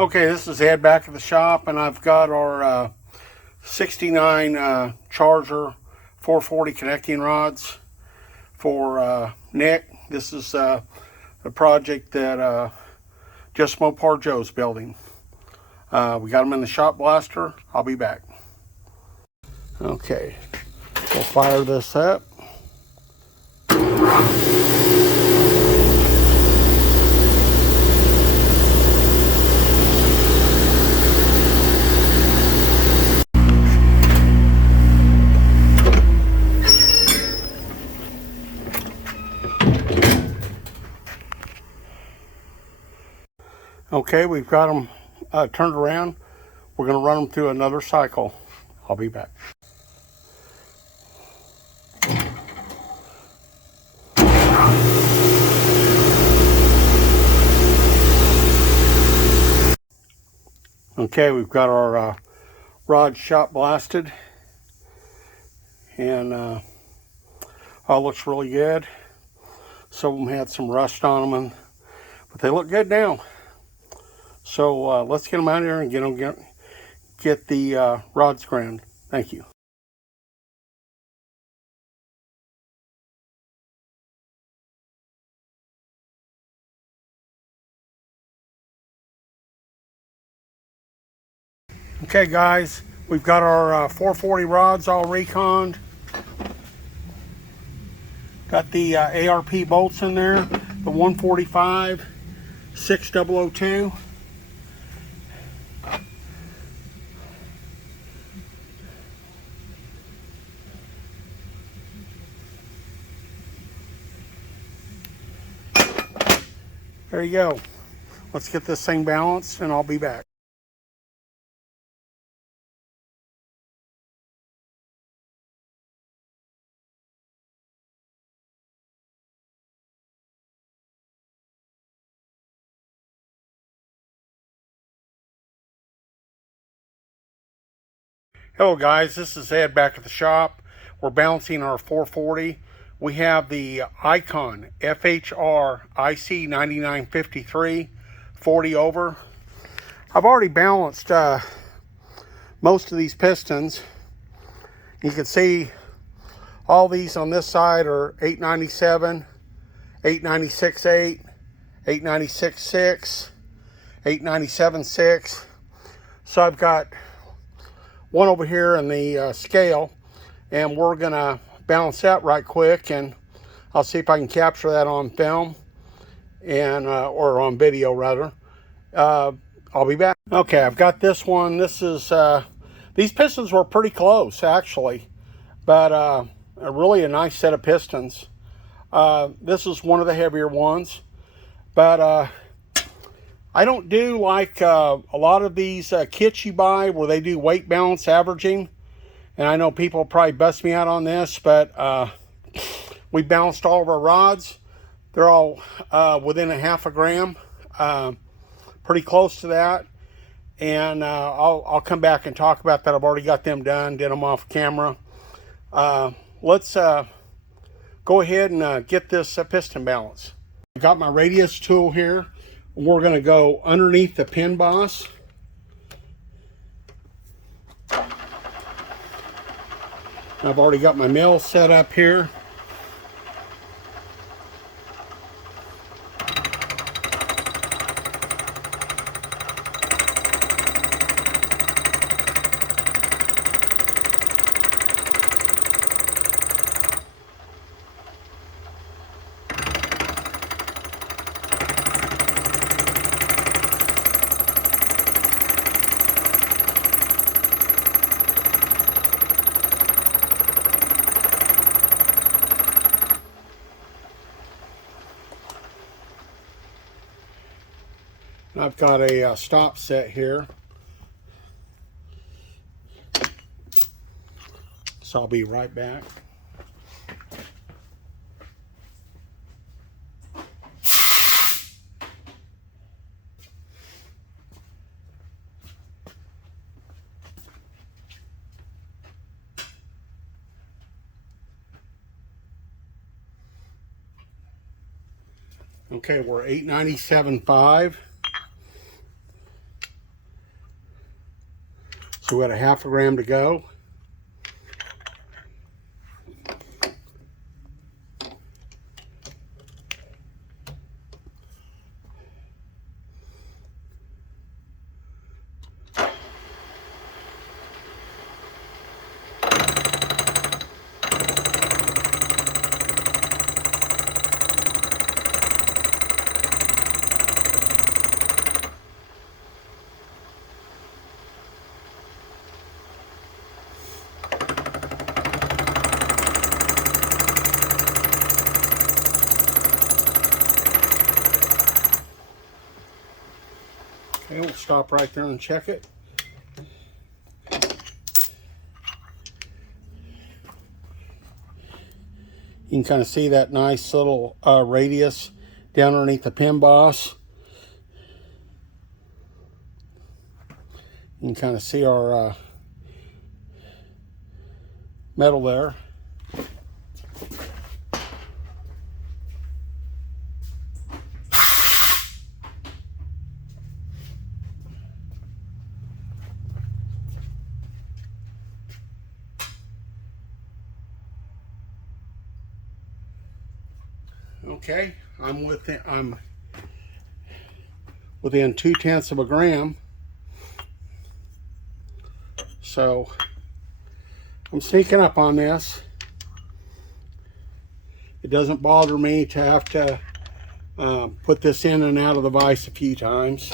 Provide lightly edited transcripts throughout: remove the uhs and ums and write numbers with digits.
Okay, this is Ed back at the shop, and I've got our 69 Charger 440 connecting rods for Nick. This is a project that Just Mopar Joe's building. We got them in the shop blaster. I'll be back. Okay, we'll fire this up. Okay, we've got them turned around. We're going to run them through another cycle. I'll be back. Okay, we've got our rod shot blasted, and all looks really good. Some of them had some rust on them, but they look good now. So let's get them out of here and get the rods ground. Thank you. Okay guys, we've got our 440 rods all reconned. Got the ARP bolts in there, the 145, 6002. There you go. Let's get this thing balanced and I'll be back. Hello guys, this is Ed back at the shop. We're balancing our 440. We have the Icon FHR IC 9953 40 over. I've already balanced most of these pistons. You can see all these on this side are 897, 896.8, 896.6, 897.6. So I've got one over here in the scale, and we're gonna balance that right quick, and I'll see if I can capture that on film and or on video rather. I'll be back. Okay, I've got this one. This is these pistons were pretty close actually, but really a nice set of pistons. This is one of the heavier ones, but I don't do like a lot of these kits you buy where they do weight balance averaging. And I know people probably bust me out on this, but we balanced all of our rods. They're all within a half a gram, pretty close to that. And I'll come back and talk about that. I've already got them done, did them off camera. Let's go ahead and get this piston balance. I've got my radius tool here. We're going to go underneath the pin boss. I've already got my mill set up here. I've got a stop set here, so I'll be right back. Okay, we're 897.5. So we got a 1/2 gram to go. Okay, we'll stop right there and check it. You can kind of see that nice little radius down underneath the pin boss. You can kind of see our metal there. Okay, I'm within 0.2 of a gram. So I'm sneaking up on this. It doesn't bother me to have to put this in and out of the vise a few times.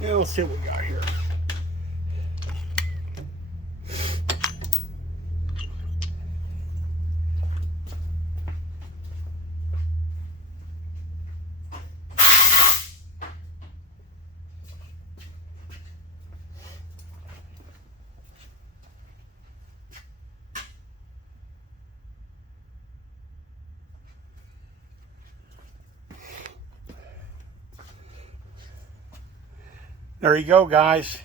Yeah, let's see what we got here. There you go, guys.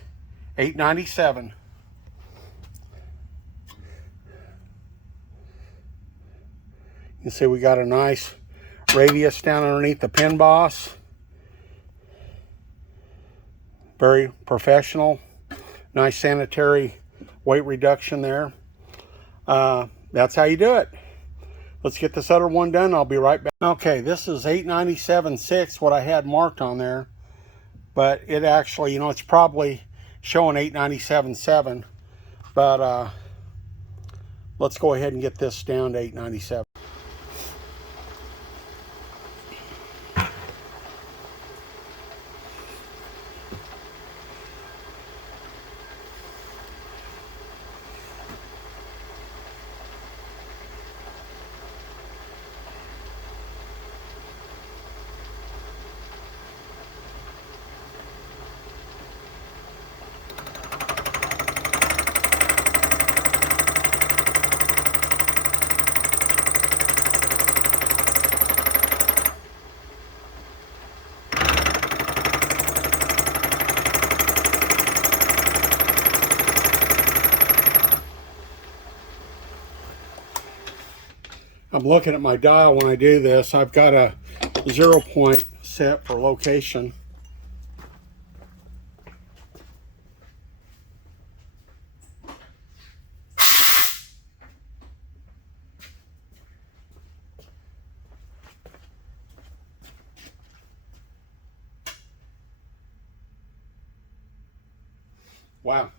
$8.97. You can see we got a nice radius down underneath the pin boss. Very professional. Nice sanitary weight reduction there. That's how you do it. Let's get this other one done. I'll be right back. Okay, this is 897.6, what I had marked on there. But it actually, it's probably showing 897.7. But let's go ahead and get this down to 897. I'm looking at my dial when I do this. I've got a 0 point set for location. Wow.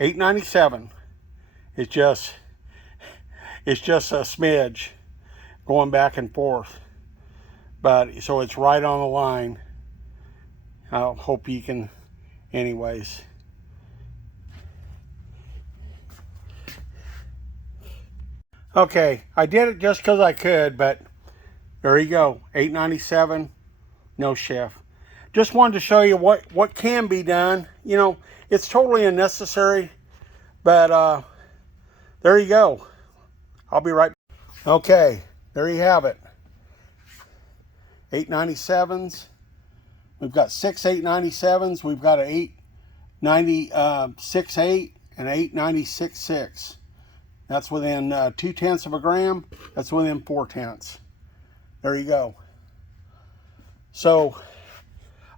$8.97. It's just a smidge going back and forth, but so it's right on the line. I hope you can, anyways. Okay, I did it just because I could, but There you go, $8.97, no shift. Just wanted to show you what can be done. You know, it's totally unnecessary, but there you go. I'll be right back. Okay, there you have it. 897s. We've got 6 897s. We've got an 896.8 and 896.6. That's within 0.2 of a gram. That's within 0.4. There you go. So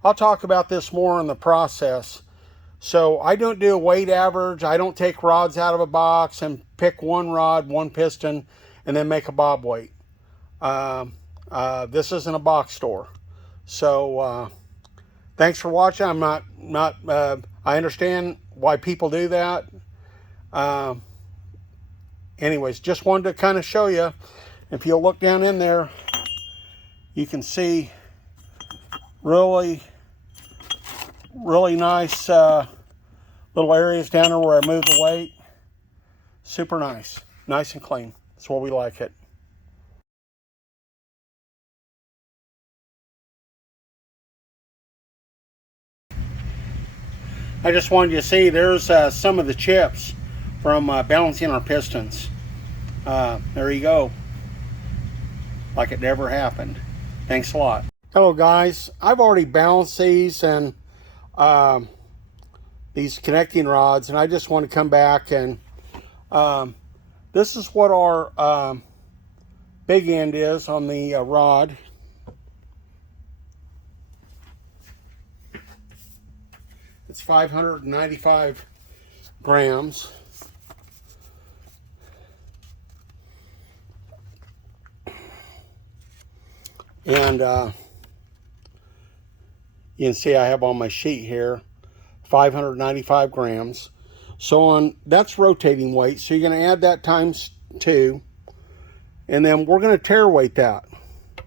I'll talk about this more in the process. So I don't do a weight average. I don't take rods out of a box and pick one rod, one piston, and then make a bob weight. This isn't a box store. So thanks for watching. I understand why people do that. Anyways, just wanted to kind of show you. If you'll look down in there, you can see really nice little areas down there where I move the weight. Super nice. Nice and clean. That's where we like it. I just wanted you to see there's some of the chips from balancing our pistons. There you go. Like it never happened. Thanks a lot. Hello guys. I've already balanced these and these connecting rods, and I just want to come back and this is what our big end is on the rod. It's 595 grams. And you can see I have on my sheet here 595 grams. So that's rotating weight. So you're going to add that times 2. And then we're going to tare weight that.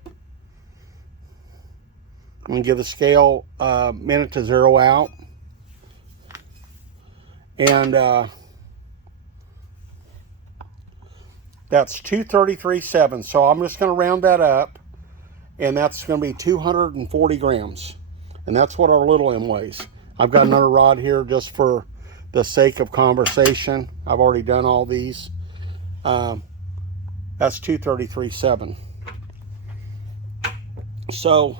I'm going to give the scale a minute to zero out. And that's 233.7. So I'm just going to round that up. And that's going to be 240 grams. And that's what our little M weighs. I've got another rod here just for the sake of conversation. I've already done all these. That's 233.7. So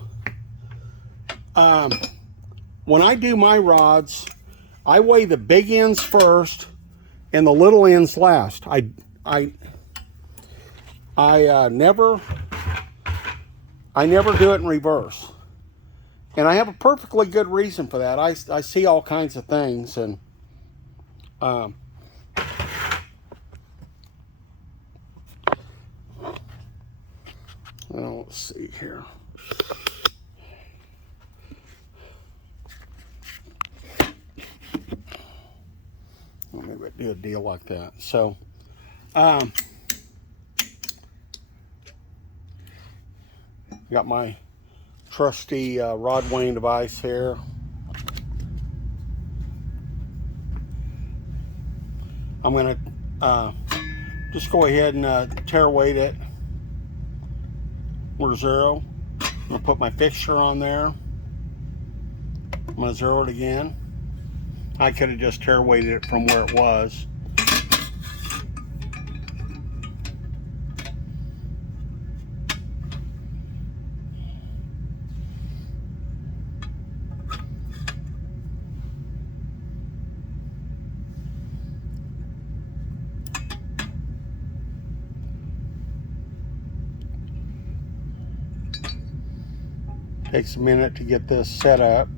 when I do my rods, I weigh the big ends first and the little ends last. I never do it in reverse. And I have a perfectly good reason for that. I see all kinds of things, and well, let's see here. Well, maybe I do a deal like that. So got my trusty rod weighing device here. I'm going to just go ahead and tare weight it. We're 0. I'm going to put my fixture on there. I'm going to 0 it again. I could have just tare weighted it from where it was. Takes a minute to get this set up.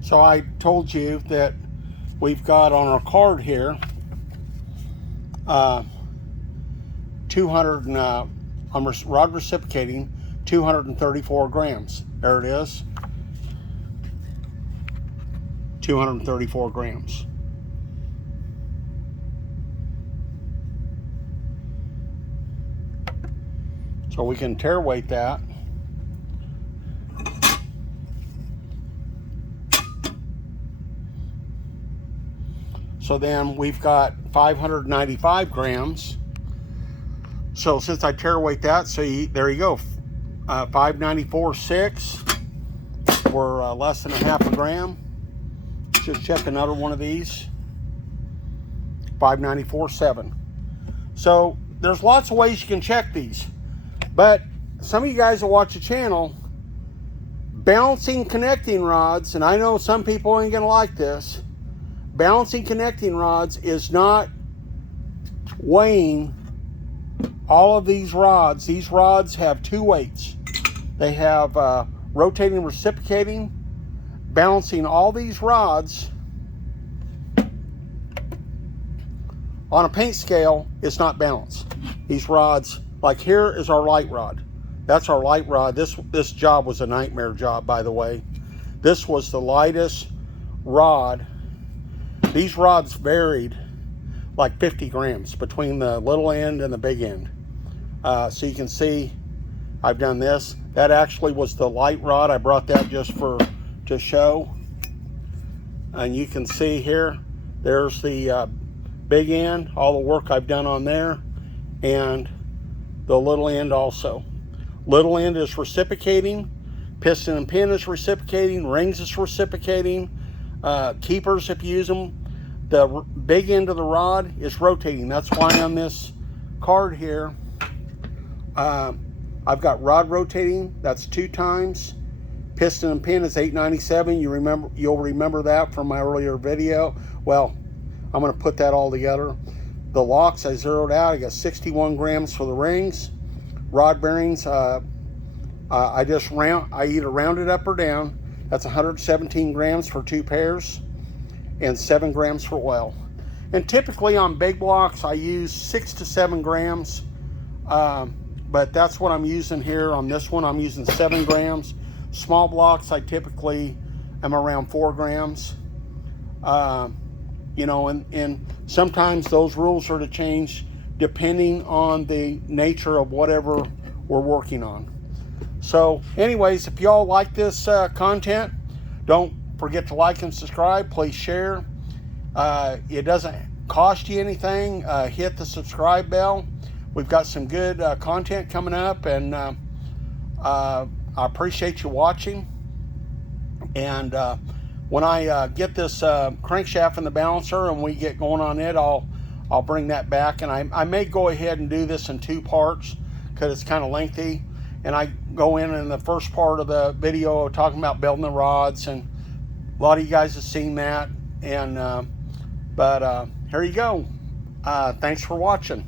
So I told you that we've got on our card here 240 I'm rod reciprocating 234 grams. There it is. 234 grams. So we can tare weight that. So then we've got 595 grams. So since I tare weight that, so there you go, 594.6. We're less than a half a gram. Just check another one of these. 594.7. So there's lots of ways you can check these, but some of you guys that watch the channel, balancing connecting rods, and I know some people ain't gonna like this, balancing connecting rods is not weighing all of these rods. These rods have two weights. They have rotating and reciprocating. Balancing all these rods on a paint scale is not balanced. These rods, like here is our light rod. That's our light rod. This job was a nightmare job, by the way. This was the lightest rod. These rods varied like 50 grams between the little end and the big end. So you can see I've done this. That actually was the light rod. I brought that just to show. And you can see here, there's the big end, all the work I've done on there, and the little end also. Little end is reciprocating, piston and pin is reciprocating, rings is reciprocating, keepers if you use them. The big end of the rod is rotating. That's why on this card here, I've got rod rotating. That's 2 times. Piston and pin is 897. You'll remember that from my earlier video. Well, I'm going to put that all together. The locks I zeroed out. I got 61 grams for the rings. Rod bearings, I either round it up or down. That's 117 grams for 2 pairs. And 7 grams for oil. And typically on big blocks I use 6 to 7 grams, but that's what I'm using here. On this one I'm using 7 grams. Small blocks I typically am around 4 grams. You know, and sometimes those rules are to change depending on the nature of whatever we're working on. So anyways, if y'all like this content, don't forget to like and subscribe. Please share. It doesn't cost you anything. Hit the subscribe bell. We've got some good content coming up, and I appreciate you watching. And when I get this crankshaft and the balancer and we get going on it, I'll bring that back, and I may go ahead and do this in 2 parts because it's kind of lengthy. And I go in the first part of the video talking about building the rods, and a lot of you guys have seen that, and but here you go. Thanks for watching.